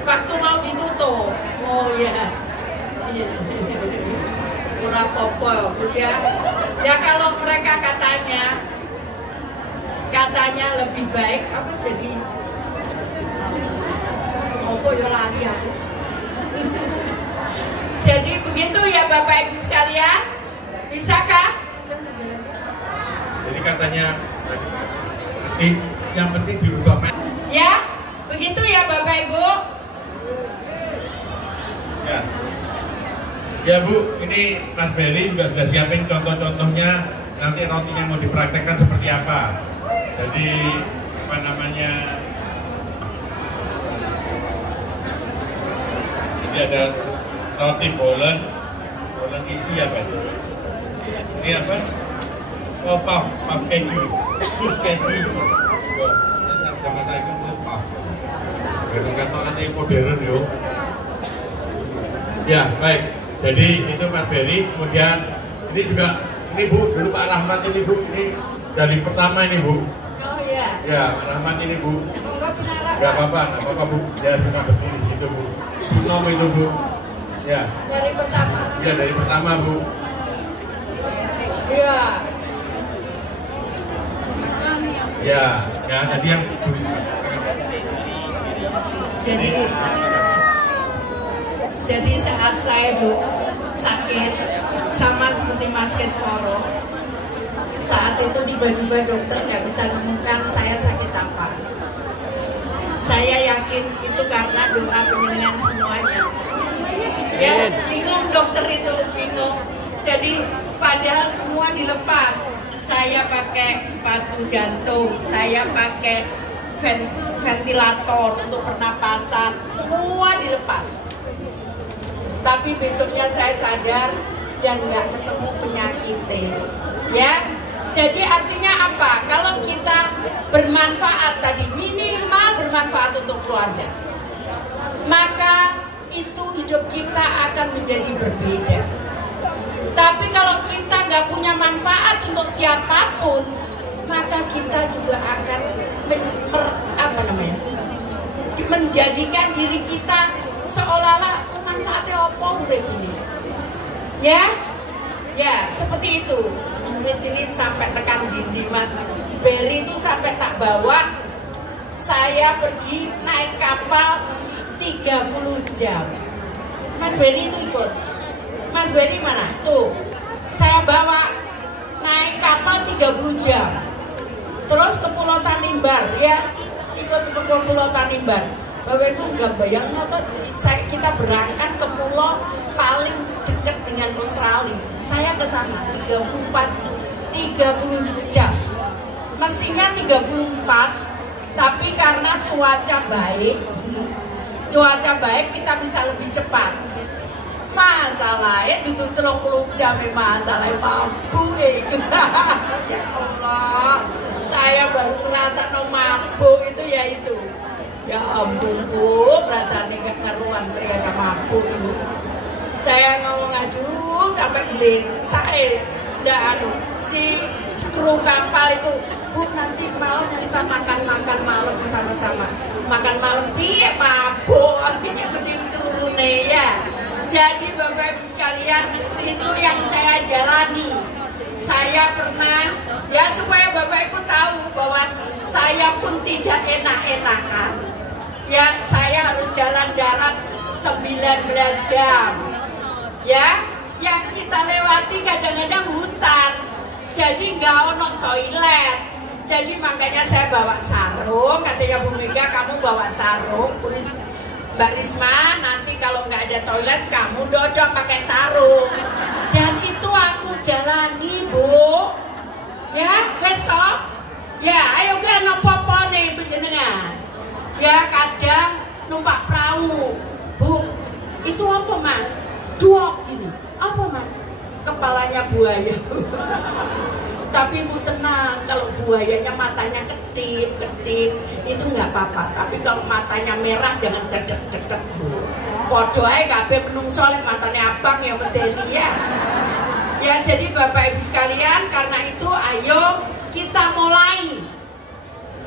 waktu mau ditutup. Oh ya. Kurang popo ya. Ya kalau mereka katanya katanya lebih baik apa jadi apa ya lagi aku. Jadi begitu ya Bapak Ibu sekalian, bisakah? Jadi katanya yang penting dirubah. Ya, begitu ya Bapak Ibu. Ya. Ya Bu, ini Mas Berry juga sudah siapin contoh-contohnya, nanti rotinya mau dipraktekkan seperti apa. Jadi apa namanya? Jadi ada roti bolen isi apa itu? Ini apa? Oh, puff keju, sus keju. Jangan saya ikut puff. Kata-kata yang modern yo. Ya, baik. Jadi itu Mas Berry, kemudian ini juga, ini Bu, dulu Pak Rahmat ini Bu, ini dari pertama ini Bu. Oh iya. Ya, Pak Rahmat ini Bu. Enggak apa-apa Bu. Ya, suka berdiri situ Bu. Sunom itu Bu. Ya. Dari pertama. Ya, dari pertama Bu. Iya. Ya, ya, tadi yang Jadi saat saya sakit sama seperti Mas Kesworo, saat itu tiba-tiba dokter nggak bisa menemukan saya sakit apa. Saya yakin itu karena doa penyembuhan semuanya. Ya, bingung dokter itu, bingung. Jadi padahal semua dilepas. Saya pakai pacu jantung, saya pakai ventilator untuk pernapasan, semua dilepas. Tapi besoknya saya sadar dan nggak ketemu penyakitnya, ya. Jadi artinya apa? Kalau kita bermanfaat tadi, minimal bermanfaat untuk keluarga, maka itu hidup kita akan menjadi berbeda. Tapi kalau kita nggak punya manfaat untuk siapapun, maka kita juga akan menjadikan diri kita seolah-olah manfaatnya apa urip ini. Ya, seperti itu. Urip ini sampai tekan dinding Mas Berry itu sampai tak bawa saya pergi naik kapal 30 jam. Mas Berry itu ikut. Mas Berry mana? Tuh, saya bawa naik kapal 30 jam. Terus ke Pulau Tanimbar, ya, ikut ke Pulau Tanimbar. Bapak Ibu nggak bayangnya tuh, kita berangkat ke pulau paling dekat dengan Australia. Saya ke sana 30 jam. Mestinya 34, tapi karena cuaca baik kita bisa lebih cepat. Masalahnya itu 30 jam masalah mabuk. Ya Allah, saya baru ngerasa mabuk itu ya itu. Ya ampun Bu, rasanya gak karuan ternyata mabuk itu. Saya ngomong aduh sampai gelentak si kru kapal itu, Bu nanti malam kita makan malam bersama-sama. Makan malam piye mabuk, artinya penting turun ya. Jadi Bapak Ibu sekalian, itu yang saya jalani. Saya pernah, ya supaya Bapak Ibu tahu bahwa saya pun tidak enak-enakan. Ya, saya harus jalan darat 19 jam. Ya, yang kita lewati kadang-kadang hutan. Jadi nggak ono toilet. Jadi makanya saya bawa sarung. Katanya Bu Mega, kamu bawa sarung. Mbak Risma, nanti kalau nggak ada toilet, kamu dodok pakai sarung. Dan itu aku jalani, Bu. Ya, wes toh? Ya, ayo ke nopo-nopo nih penjenengan. Ya, kadang numpak perahu. Bu, itu apa Mas? Duok gini. Apa Mas? Kepalanya buaya. Tapi Bu tenang, kalau buayanya matanya ketip, itu nggak apa-apa. Tapi kalau matanya merah jangan cedek-cedek Bu. Podo ae kabeh menungso lek matane abang ya medeni ya. Ya jadi Bapak Ibu sekalian, karena itu ayo kita mulai.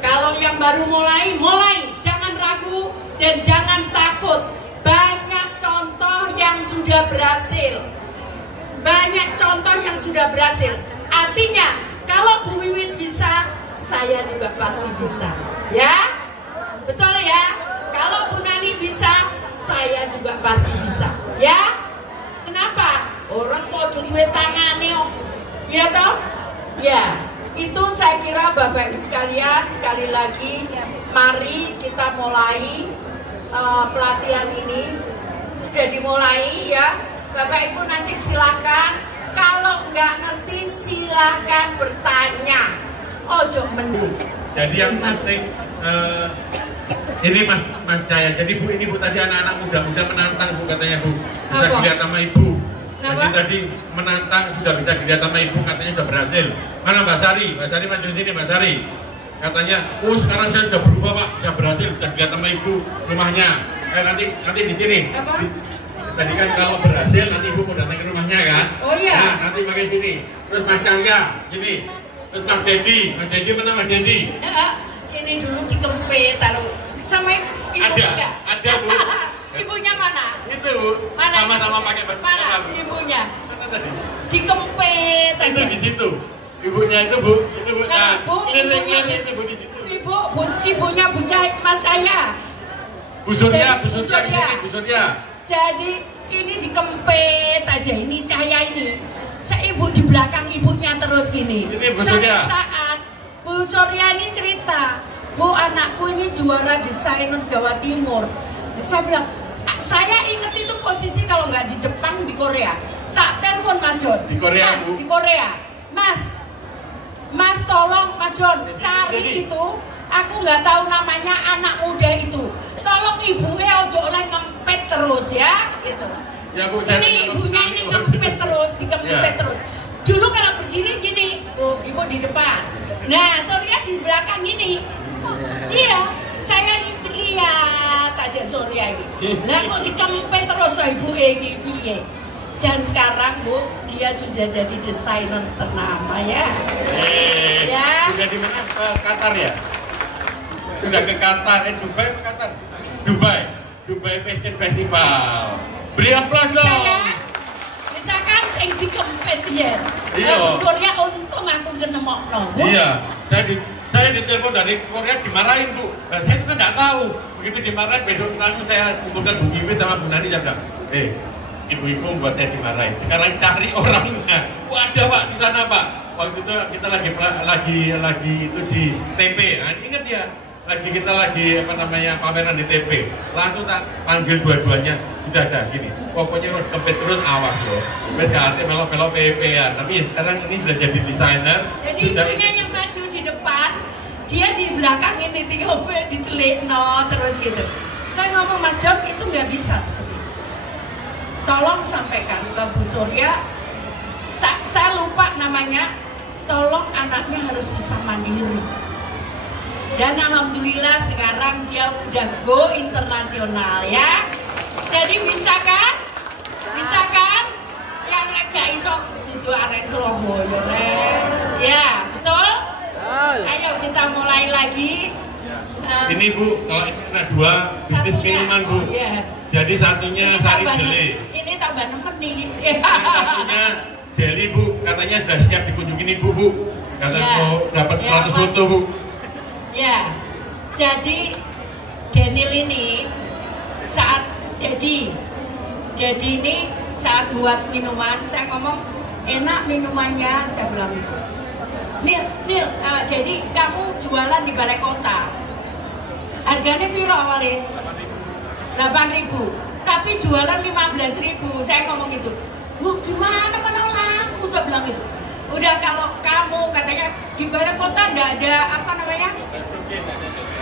Kalau yang baru mulai, jangan ragu dan jangan takut. Banyak contoh yang sudah berhasil. Artinya, kalau Bu Wiwit bisa, saya juga pasti bisa. Ya? Betul ya? Kalau Bu Nani bisa, saya juga pasti bisa. Ya? Kenapa? Orang mau duit tangannya, ya toh? Ya, itu saya kira Bapak Ibu sekalian, sekali lagi, mari kita mulai pelatihan ini. Sudah dimulai ya, Bapak Ibu nanti silakan. Kalau nggak ngerti silakan bertanya. Ojo menurut. Jadi yang penting ini Mas Jaya. Jadi Bu, ini Bu tadi anak-anak muda-muda menantang Bu katanya Bu. Bisa dilihat sama Ibu. Jadi tadi menantang sudah bisa dilihat sama Ibu katanya sudah berhasil. Mana Mbak Sari? Mbak Sari maju sini Mbak Sari. Katanya, oh sekarang saya sudah berubah Pak, sudah berhasil, sudah dilihat sama Ibu rumahnya. Nanti di sini. Tadi kan kalau berhasil nanti Ibu mau datang ke rumahnya kan? Oh iya. Nah, nanti pakai sini. Terus Mas Cahya, sini. Terus Mas Dedi mana Mas Dedi? Ini dulu dikempet taruh sama ibunya. Ada Bu. Ibunya mana? Itu Bu. Mana? Sama-sama pakai baju. Mana ibunya? Mana tadi? Dikempet aja. Itu di situ. Ibunya itu Bu. Itu Bu. Nah, Bu, ibunya itu Bu di situ. Ibunya Bu Cahaya, Mas saya. Bu Surya di sini, Bu Surya. Jadi ini dikempet aja, ini Cahaya ini. Saya ibu di belakang ibunya terus gini. Ini Bu Surya. Saat Bu Surya ini cerita, Bu anakku ini juara desainer Jawa Timur. Saya bilang, saya inget itu posisi kalau nggak di Jepang, di Korea. Tak telepon Mas John. Di Korea, Mas, Bu. di Korea. Mas tolong Mas John cari itu. Aku nggak tahu namanya anak muda itu. Tolong ibunya ojo oleh ngempet terus ya, gitu. Ya Bu, ini ibunya ini ngempet terus, dikempet terus. Dulu kalau berdiri gini, Bu, ibu di depan. Nah, Surya di belakang ini. Iya, saya lihat aja Surya ini. Lah kok dikempet terus ibu ini piye? Dan sekarang Bu, dia sudah jadi desainer ternama ya. Ya. Sudah di mana? Qatar ya? Sudah ke Qatar, Dubai ke Qatar? Dubai Fashion Festival. Beri aplaus dong. Misalkan sing dikempet ya. Iya. Surya untung aku kenemokno. Iya. Saya ditelepon dari Korea dimarahin Bu. Nah, saya juga nggak tahu. Begitu dimarahin besok langsung saya kumpulkan Bu Givi sama Bu Nani saya bilang, ibu-ibu buat saya dimarahin. Sekarang cari orangnya. Ada Pak di sana Pak. Waktu itu kita lagi itu di TP. Nah, ingat ya. Kita lagi pameran di TP. Langsung tak panggil dua-duanya. Sudah ada gini. Pokoknya kempet terus awas loh. PKT melo-melo PP-an. Tapi sekarang ini sudah jadi desainer. Jadi ibunya yang maju di depan, dia di belakang ini ditelik terus gitu. Saya ngomong Mas John itu nggak bisa seperti itu. Tolong sampaikan ke Bu Surya. Saya lupa namanya. Tolong anaknya harus bisa mandiri. Dan alhamdulillah sekarang dia udah go internasional ya. Jadi bisa kan? Bisa kan? Yang agak iso itu arek Surabaya ya, betul? Ayo kita mulai lagi. Ini Bu, kalau ini ada dua bisnis minuman Bu. Ya. Jadi satunya Sari Jeli. Ini tambah nemen nih. Satunya Jeli Bu, katanya sudah siap dikunjungi Ibu Bu. Katanya mau dapat 100 foto Bu. Ya, jadi Daniel ini saat Dedi ini saat buat minuman, saya ngomong enak minumannya, saya bilang itu. Nil, jadi kamu jualan di balai kota. Harganya piro awalnya? 8.000. Tapi jualan 15.000. Saya ngomong gitu. Wah gimana mana laku, saya bilang gitu. Udah kalau kamu katanya di balai kota nggak ada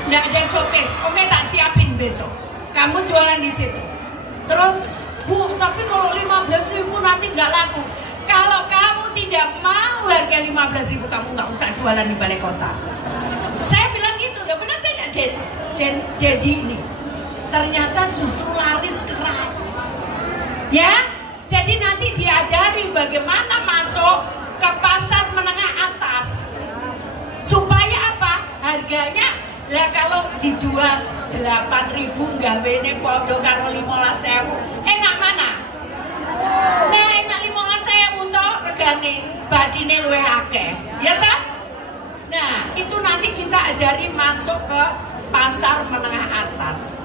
nggak ada showcase. Oke tak siapin besok. Kamu jualan di situ. Terus Bu, tapi kalau 15.000 nanti nggak laku. Kalau kamu tidak mau harga 15.000 kamu nggak usah jualan di balai kota. Saya bilang gitu. Udah benar tidak Dedi ini. Ternyata justru laris keras. Ya, jadi nanti diajari bagaimana masuk ke pasar menengah atas supaya apa harganya lah kalau dijual 8.000 gawene podo karo 15.000 enak mana? Nah enak 15.000 toh regane badine luwih akeh ya ta? Nah, itu nanti kita ajari masuk ke pasar menengah atas.